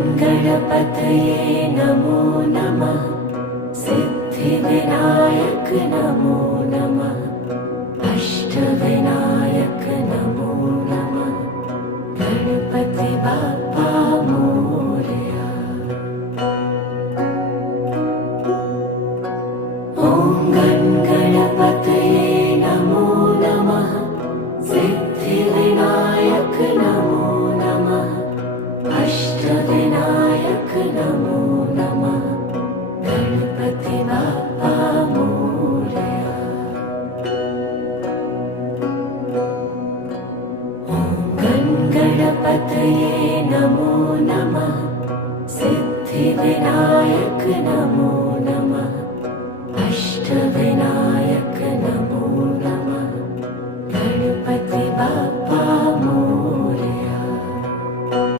गणपतये नमो नमः। सिद्धिविनायक नमो नमः। अष्टविनायक नमो नमः। गणपति बाप्पा मोरया। ॐ गणपतये नमो नमः। सिद्धिविनायक नमो नमः। अष्टविनायक नमो नमः। गणपति बाप्पा मोरया। ॐ गणपतये नमो नमः। सिद्धिविनायक नमो नमः।